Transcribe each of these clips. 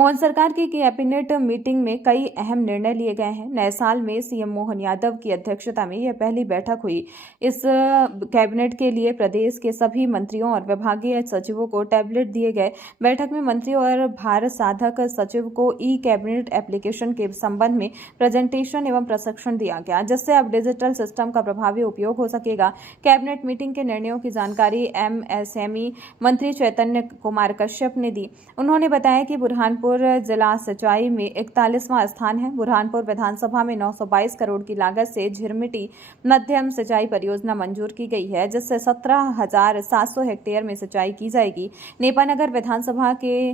मोहन सरकार की cabinet meeting में कई अहम निर्णय लिए गए हैं। नए साल में सीएम मोहन यादव की अध्यक्षता में यह पहली बैठक हुई। इस कैबिनेट के लिए प्रदेश के सभी मंत्रियों और विभागीय सचिवों को टैबलेट दिए गए। बैठक में मंत्री और भारत साधक सचिव को ई कैबिनेट एप्लीकेशन के संबंध में प्रेजेंटेशन एवं प्रशिक्षण दिया गया, जिससे अब डिजिटल सिस्टम का प्रभावी उपयोग हो सकेगा। कैबिनेट मीटिंग के निर्णयों की जानकारी एमएसएमई मंत्री चैतन्य कुमार कश्यप ने दी। उन्होंने बताया कि बुरहानपुर जिला सिंचाई में 41वां स्थान है। बुरहानपुर विधानसभा में 922 करोड़ की लागत से झिरमिटी मध्यम सिंचाई परियोजना मंजूर की गई है, जिससे 17,700 हेक्टेयर में सिंचाई की जाएगी। नेपानगर विधानसभा के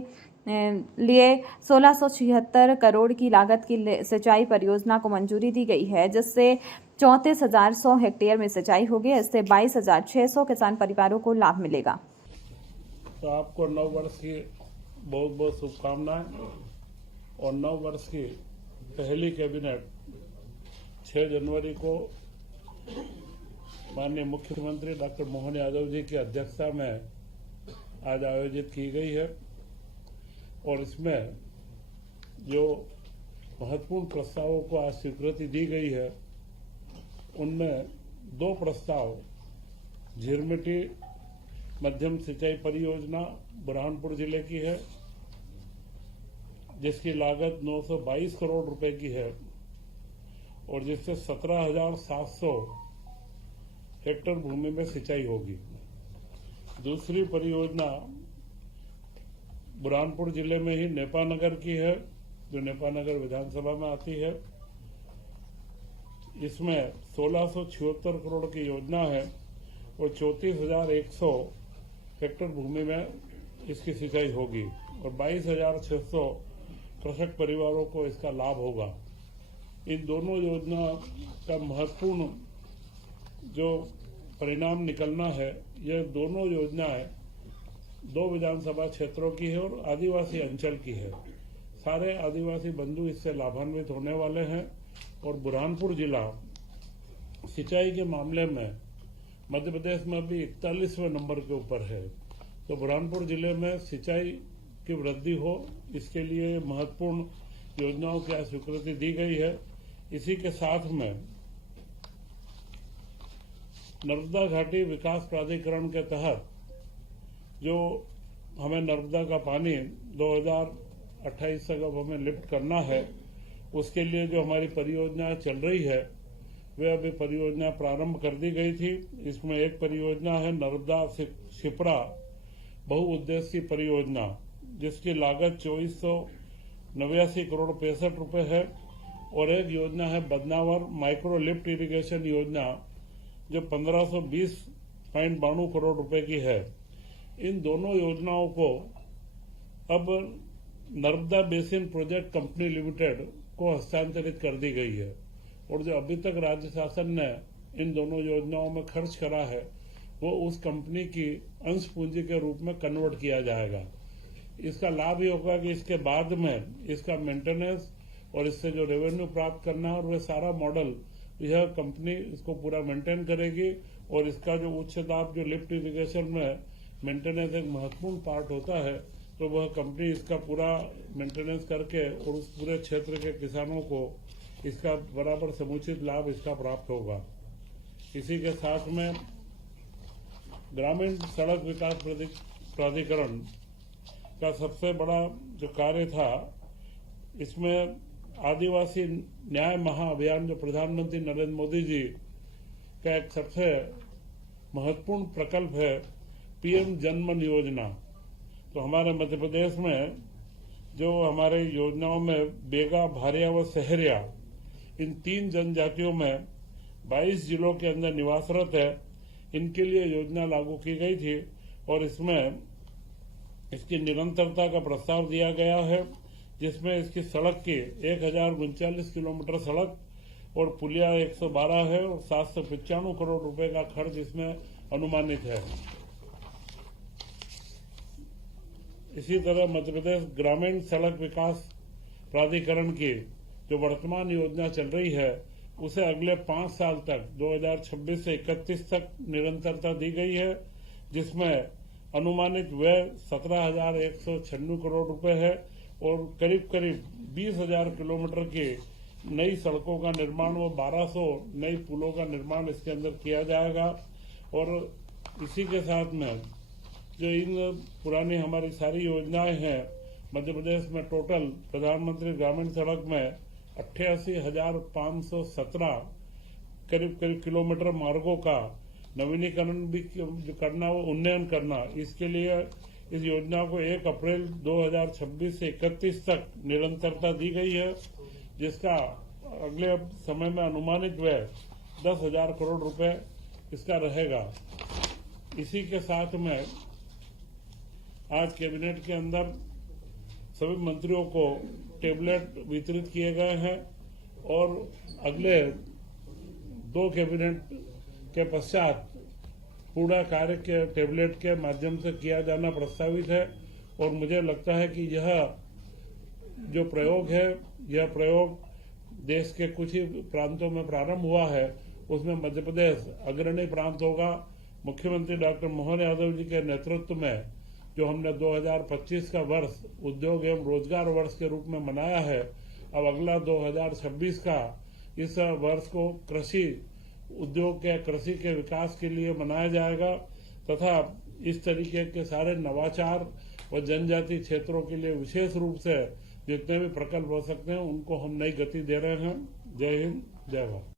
लिए 1676 करोड़ की लागत की सिंचाई परियोजना को मंजूरी दी गई है, जिससे 34,100 हेक्टेयर में सिंचाई होगी। इससे 22,600 किसान परिवारों को लाभ मिलेगा। तो आपको नव वर्ष की बहुत बहुत शुभकामनाएं और नव वर्ष की पहली कैबिनेट 6 जनवरी को माननीय मुख्यमंत्री डॉक्टर मोहन यादव जी की अध्यक्षता में आज आयोजित की गई है और इसमें जो महत्वपूर्ण प्रस्तावों को आज स्वीकृति दी गई है, उनमें 2 प्रस्ताव झिरमिटी मध्यम सिंचाई परियोजना बुरहानपुर जिले की है, जिसकी लागत 922 करोड़ रुपए की है और जिससे 17,700 हेक्टेयर भूमि में सिंचाई होगी। दूसरी परियोजना बुरहानपुर जिले में ही नेपानगर की है, जो नेपानगर विधानसभा में आती है। इसमें 1676 करोड़ की योजना है और 34,100 हेक्टेयर भूमि में इसकी सिंचाई होगी और 22,600 कृषक परिवारों को इसका लाभ होगा। इन दोनों योजना का महत्वपूर्ण जो परिणाम निकलना है, यह दोनों योजनाएं 2 विधानसभा क्षेत्रों की है और आदिवासी अंचल की है। सारे आदिवासी बंधु इससे लाभान्वित होने वाले हैं और बुरहानपुर जिला सिंचाई के मामले में मध्य प्रदेश में भी 41वें नंबर के ऊपर है। तो बुरहानपुर जिले में सिंचाई की वृद्धि हो, इसके लिए महत्वपूर्ण योजनाओं की स्वीकृति दी गई है। इसी के साथ में नर्मदा घाटी विकास प्राधिकरण के तहत जो हमें नर्मदा का पानी 2028 तक अब हमें लिफ्ट करना है, उसके लिए जो हमारी परियोजना चल रही है, वे अभी परियोजना प्रारंभ कर दी गई थी। इसमें एक परियोजना है नर्मदा शिप्रा बहुउद्देशीय परियोजना, जिसकी लागत 2489 करोड़ 65 रुपए है और एक योजना है बदनावर माइक्रो लिफ्ट इरिगेशन योजना, जो 1520.92 करोड़ रुपए की है। इन दोनों योजनाओं को अब Narmada basin project company limited को हस्तांतरित कर दी गई है और जो अभी तक राज्य शासन ने इन दोनों योजनाओं में खर्च करा है, वो उस कंपनी की अंश पूंजी के रूप में कन्वर्ट किया जाएगा। इसका लाभ ये होगा कि इसके बाद में इसका मेंटेनेंस और इससे जो रेवेन्यू प्राप्त करना है, और वह सारा मॉडल यह कंपनी इसको पूरा मेंटेन करेगी और इसका जो उच्च दाब जो लिफ्ट इरिगेशन में मेंटेनेंस एक महत्वपूर्ण पार्ट होता है, तो वह कंपनी इसका पूरा मेंटेनेंस करके और उस पूरे क्षेत्र के किसानों को इसका बराबर समुचित लाभ इसका प्राप्त होगा। इसी के साथ में ग्रामीण सड़क विकास प्राधिकरण का सबसे बड़ा जो कार्य था, इसमें आदिवासी न्याय महाअभियान जो प्रधानमंत्री नरेंद्र मोदी जी का एक सबसे महत्वपूर्ण प्रकल्प है, पीएम जनमन योजना। तो हमारे मध्य प्रदेश में जो हमारे योजनाओं में बेगा, भारिया व सहरिया, इन 3 जनजातियों में 22 जिलों के अंदर निवासरत है, इनके लिए योजना लागू की गई थी और इसमें इसकी निरंतरता का प्रस्ताव दिया गया है, जिसमें इसकी सड़क की 1039 किलोमीटर सड़क और पुलिया 112 है और 795 करोड़ रुपए का खर्च इसमें अनुमानित है। इसी तरह मध्य प्रदेश ग्रामीण सड़क विकास प्राधिकरण की जो वर्तमान योजना चल रही है, उसे अगले 5 साल तक 2026 से 31 तक निरंतरता दी गई है, जिसमें अनुमानित व्यय 17,196 करोड़ रुपए है और करीब करीब 20,000 किलोमीटर की नई सड़कों का निर्माण व 1200 नई पुलों का निर्माण इसके अंदर किया जाएगा। और इसी के साथ में जो इन पुरानी हमारी सारी योजनाएं हैं, मध्य प्रदेश में टोटल प्रधानमंत्री ग्रामीण सड़क में 88,517 करीब किलोमीटर मार्गों का नवीनीकरण भी जो करना, वो उन्नयन करना, इसके लिए इस योजना को 1 अप्रैल 2026 से 31 तक निरंतरता दी गई है, जिसका अगले समय में अनुमानित व्यय 10,000 करोड़ रुपए इसका रहेगा। इसी के साथ में आज कैबिनेट के अंदर सभी मंत्रियों को टेबलेट वितरित किए गए हैं और अगले 2 कैबिनेट के पश्चात पूरा कार्य के टेबलेट के माध्यम से किया जाना प्रस्तावित है। और मुझे लगता है कि यह जो प्रयोग है, यह प्रयोग देश के कुछ ही प्रांतों में प्रारंभ हुआ है, उसमें मध्य प्रदेश अग्रणी प्रांत होगा। मुख्यमंत्री डॉक्टर मोहन यादव जी के नेतृत्व में जो हमने 2025 का वर्ष उद्योग एवं रोजगार वर्ष के रूप में मनाया है, अब अगला 2026 का इस वर्ष को कृषि उद्योग के, कृषि के विकास के लिए मनाया जाएगा तथा इस तरीके के सारे नवाचार व जनजातीय क्षेत्रों के लिए विशेष रूप से जितने भी प्रकल्प हो सकते हैं उनको हम नई गति दे रहे हैं। जय हिंद, जय भारत।